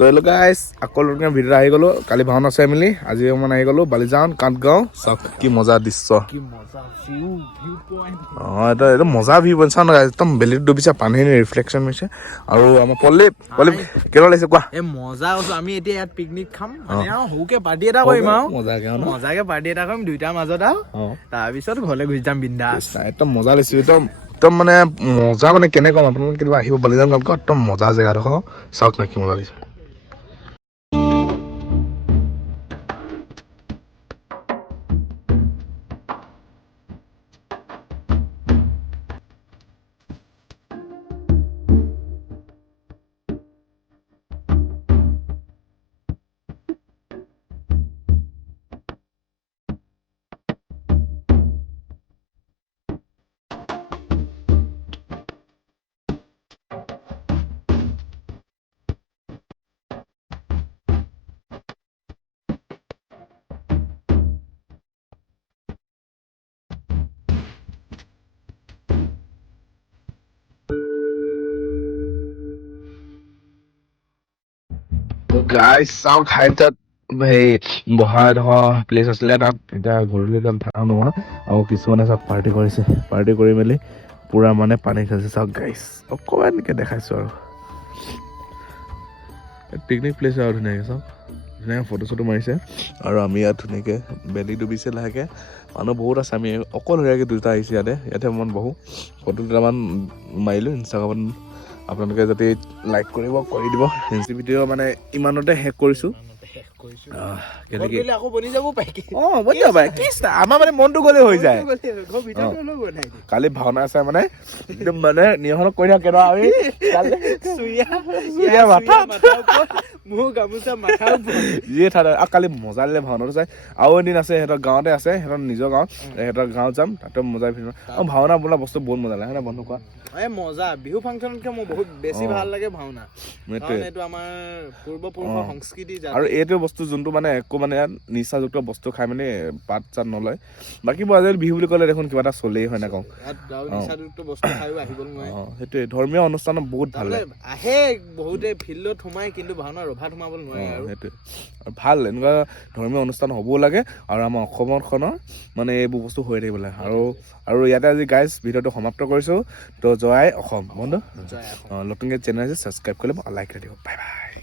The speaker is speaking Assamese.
তো হেল্ল' গাইছ আকৌ নতুন ভিডিঅ'ত আহি গ'লোঁ কালি ভাওনা চাই মেলি আজি মানে আহি গ'লোঁ বালিজান কাঠগাঁও চাওক কি মজা দৃশ্য অঁ এইটো মজা ভিউ পইণ্ট চাওঁ একদম বেলিত ডুবিছে পানীৰ ৰিফ্লেকশ্যন হৈছে আৰু আমাৰ পল্লী কেনেকুৱা লাগিছে কোৱা এই মজা কৈছো আমি এতিয়া ইয়াত পিকনিক খাম মানে আৰু সৰুকে পাৰ্টি এটা কৰিম আৰু মজাকে পাৰ্টি এটা কৰিম দুইটাৰ মাজত আৰু তাৰপিছত ঘৰলৈ গুচি যাম বিন্দাছ একদম মজা লাগিছে একদম মানে মজা মানে কেনেকুৱা আপোনালোকে কেতিয়াবা আহিব বালিজান কাঠগাঁও একদম মজা জেগাডোখৰ চাওক না কি মজা লাগিছে গাইছ চাওক হাইটাত সেই বহা এডোখৰ প্লেচ আছিলে তাত এতিয়া ঘৰলৈ যাম থাকা নোহোৱা আৰু কিছুমানে চব পাৰ্টি কৰিছে পাৰ্টি কৰি মেলি পুৰা মানে পানী খাইছে চাওক গাইছ অকণমান এনেকৈ দেখাইছোঁ আৰু পিকনিক প্লেচ আৰু ধুনীয়াকৈ চাওক ধুনীয়াকৈ ফটো চটো মাৰিছে আৰু আমি ইয়াত ধুনীয়াকৈ বেলি ডুবিছে লাহেকৈ মানুহ বহুত আছে আমি অকলশৰীয়াকৈ দুটা আহিছে ইয়াতে মন বহু ফটো দুটামান মাৰিলোঁ ইনষ্টাগ্ৰামত আপোনালোকে যদি লাইক কৰিব কৰি দিব ইনষ্টি ভিডিঅ' মানে ইমানতে শেষ কৰিছোঁ আমাৰ মানে মনটো গ'লে হৈ যায় কালি ভাওনা আছে মানে একদম মানে নিয়খনক কৈ থাক কেনেকুৱা আমি যিয়ে থাকে আৰু কালি মজা দিলে ভাওনাটো চাই আৰু এদিন আছে সিহঁতৰ গাঁৱতে আছে সিহঁতৰ নিজৰ গাঁৱত সিহঁতৰ গাঁৱত যাম তাতে মজা ভিডিঅ' আৰু ভাওনা বোলা বস্তু বহুত মজা লাগে হয় বন্ধু কোৱা মজা বিহু ফাংচনতকে মোৰ বহুত বেছি ভাল লাগে ভাওনা এইটো আমাৰ পূৰ্বপুৰুষৰ সংস্কৃতি আৰু এইটো বস্তু যোনটো মানে একো মানে নিচাযুক্ত বস্তু খাই মানে পাত চাত নলয় বাকীবোৰ আজিকালি বিহু বুলি ক'লে দেখোন কিবা এটা চলেই হয় না কওঁ সেইটোৱে ধৰ্মীয় অনুষ্ঠানত বহুত ভাল লাগে আহে বহুতে ফিল্ডত সোমাই কিন্তু ভাওনা ৰভাত সোমাব নোৱাৰে আৰু সেইটোৱে ভাল এনেকুৱা ধৰ্মীয় অনুষ্ঠান হ'বও লাগে আৰু আমাৰ অসমখনৰ মানে এইবোৰ বস্তু হৈ থাকিব লাগে আৰু ইয়াতে আজি গাইজ ভিডিঅ'টো সমাপ্ত কৰিছোঁ তো জয় অসম বন্ধু নতুনকৈ চেনেল আছে ছাবস্ক্ৰাইব কৰি ল'ব লাইক কৰি দিব বাই বাই